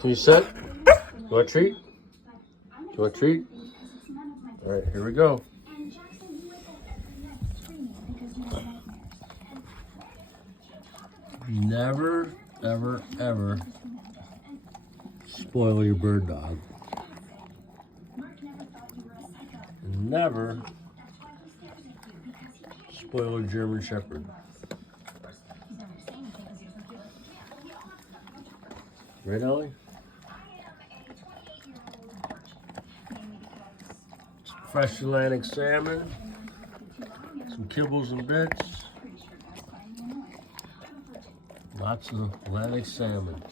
Can you sit? You want a treat? You want a treat? All right, here we go. Never, ever, ever spoil your bird dog. Never spoil a German Shepherd. Right, Ellie? Fresh Atlantic salmon, some kibbles and bits, lots of Atlantic salmon.